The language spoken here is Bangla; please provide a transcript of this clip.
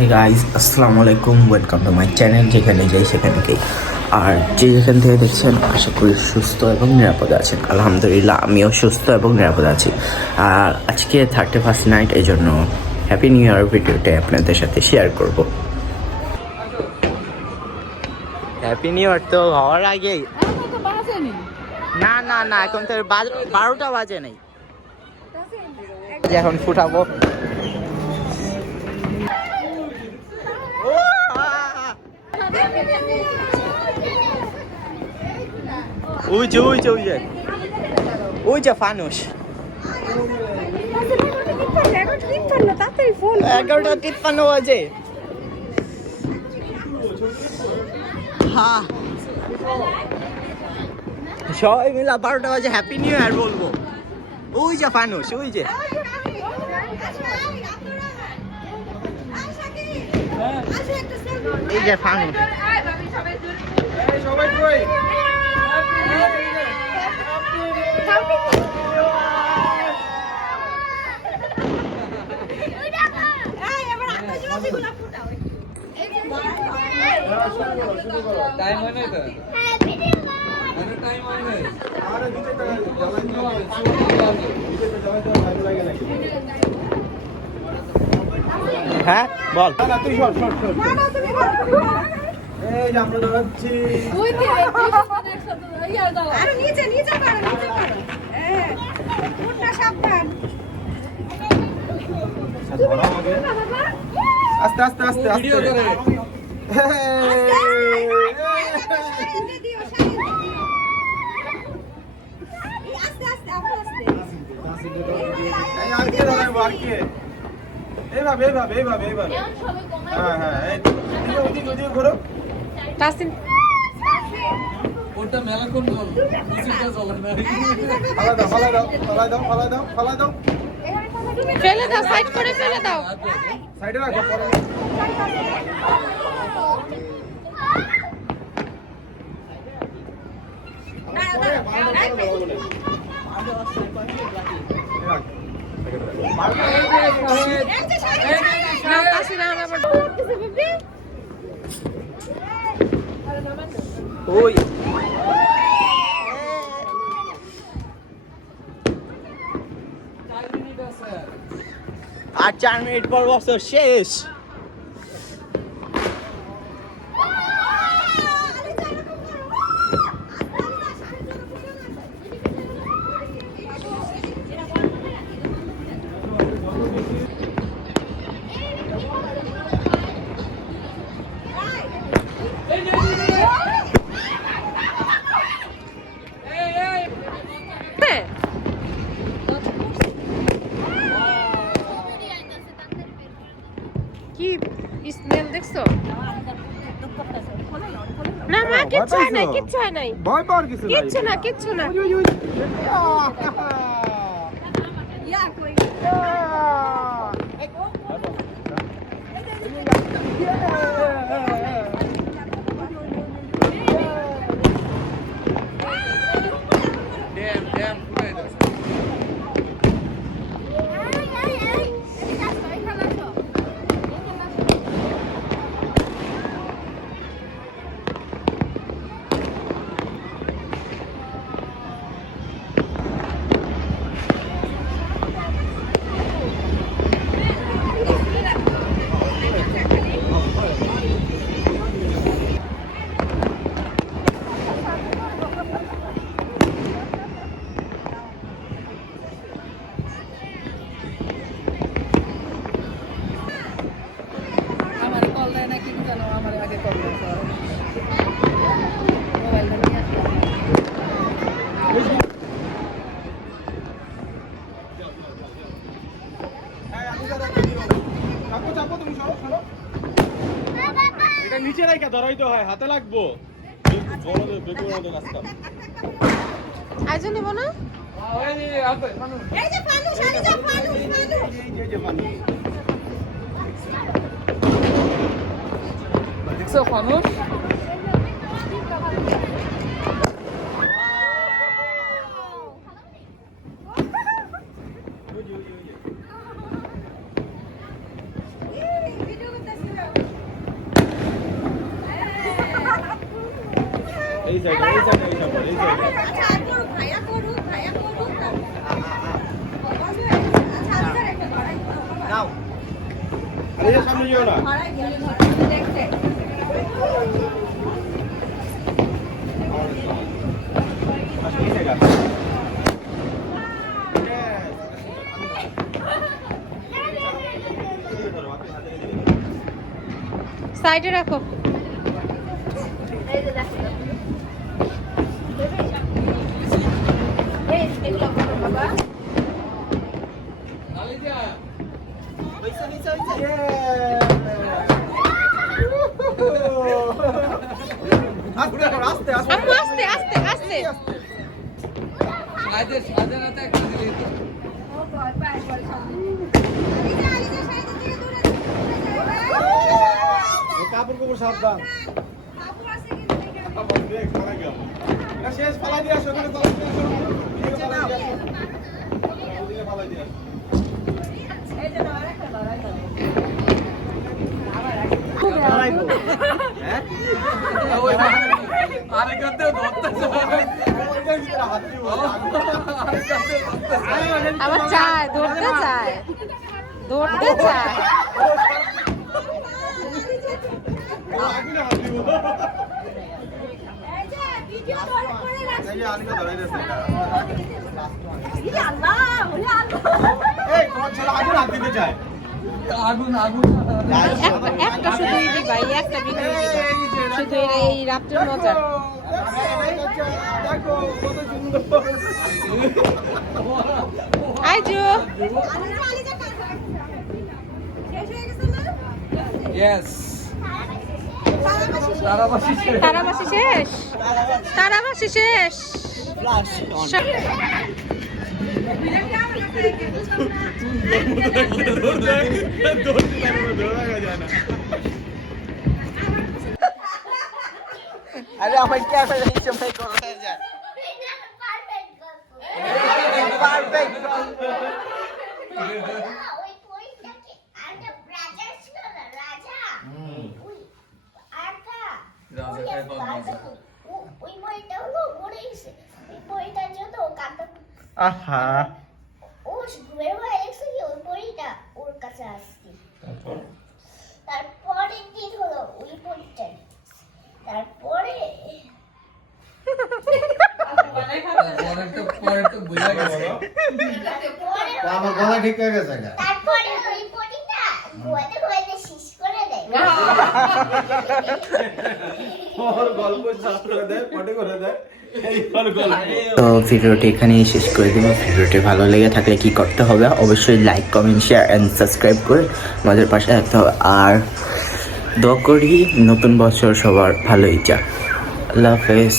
হে গাইজ আসসালামু আলাইকুম ওয়েলকাম টু মাই চ্যানেল যেখানে যাই সেখানকে আর যে যেখান থেকে দেখছেন আশা করি সুস্থ এবং নিরাপদে আছেন। আলহামদুলিল্লাহ আমিও সুস্থ এবং নিরাপদে আছি। আর আজকে থার্টি ফার্স্ট নাইট এই জন্য হ্যাপি নিউ ইয়ার ভিডিওটা আপনাদের সাথে শেয়ার করব। হ্যাপি নিউ ইয়ার তো হওয়ার আগেই। না না না এখন তো বারোটা বাজে নেই। এখন ফুটাবো। ওই যে ওই যে ওই যে ওই যে ফানুস এগারোটা তিপ্পান্ন বাজে। হ্যাঁ সবাই মিলা বারোটা বাজে হ্যাপি নিউ ইয়ার বলব। ওই যে ফানুস ওই যে এই যে ফানুস টাইম হয় নাই তো টাইম হয় নাই হ্যাঁ বল এই আমরা দাঁড়াচ্ছি ওই যে একসাথে ইয়ার দাও। আরও নিচে নিচে করো নিচে করো। হ্যাঁ উঠনা সাবধান। আস্তে আস্তে আস্তে আস্তে ভিডিও করে সাইডে দিও সাইডে আস্তে আস্তে আস্তে আস্তে। এই আর কে দাঁড়াবো আর কে? এইভাবে এইভাবে এইভাবে এইভাবে হ্যাঁ হ্যাঁ এই। ওদিকে ঘোরো তাসিন ওটা মেলা কোন বল মিছিলটা চলে না ফালা দাও ফালা দাও ফালা দাও ফালা দাও ফালা দাও ফেলে দাও সাইড করে ফেলে দাও সাইডে রাখো পরে না তাসিন আমার ওই আর চার মিনিট পর বছর শেষ হ্যাঁ কি? স্মেল দেখছ? না মা কিচ্ছু হয় নাই কিচ্ছু হয় নাই। ভয় পাওয়ার কিছু কিচ্ছু না কিচ্ছু না। চাপো চাপো তুমি সরো সরো। এটা নিচে রাখা ধরাই তো হয় হাতে লাগবো। আইজো নিব না? যে এই যে ফানুস এই যে যে দেখছ ফানুস ওই যে ওই যে ওই যে ভিডিও করতেছি সাইডে এই সাইডে এই সাইডে এই সাইডে আচ্ছা আর করুক ভাইয়া করুক ভাইয়া করুক আচ্ছা আচ্ছা রেখে ধরাই নাও এই যে সামনে যেও না ধরাই গেলে দেখতে আসো, এই জায়গা। Yes. ধরো, আপনি হাতে নিয়ে দিন। সাইডে রাখো এই যে দেখো এই এগুলো করো বাবা আস্তে আস্তে আস্তে আস্তে কাপড় কোপড় সাবধান। শেষ পালাই দিয়ে আসো ওখানে পালাই দিয়ে আসো ওদিকে দিয়ে আসো আবার চায় ধরতে চায়। ধরতে চায়। আল্লাহ। আগুন হাত দিতে চায় একটা দিবা এই একটা ভিডিও শুধু এই রাত্রের মজা। দেখো কত সুন্দর। আইজু। আলিজা আলিজা কাজ শেষ। গেছে তারাবাসী শেষ। তারাবাসী শেষ। তারাবাসী শেষ সব- আরে আমার ক্যামেরা নিচে ভাই কোথায় যায় পারফেক্ট ওই পরীক্ষাকে একটা রাজা ছিল না রাজা ওই আরটা ওই বইটা হলো মরে গেছে ওই বইটার জন্য ও কাঁদতে আহা ও বের হয়ে গেছে কি ওই বইটা ওর কাছে আসছি তারপরের দিন হলো ওই বইটা তারপরে তারপরে আমার গলা ঠিক হয়ে গেছে তারপরে ওই বইটা ঘুমাতে ঘুমাতে শেষ করে দেয় ওর গল্প শেষ করে দেয় ফটো করে দেয় ওর তো ভিডিওটি এখানেই শেষ করে দিব ভিডিওটি ভালো লেগে থাকলে কি করতে হবে, অবশ্যই like comment share and subscribe করে আমাদের পাশে থাকতে হবে। আর দোয়া করি নতুন বছর সবার ভালোই যাক। আল্লাহ হাফেজ।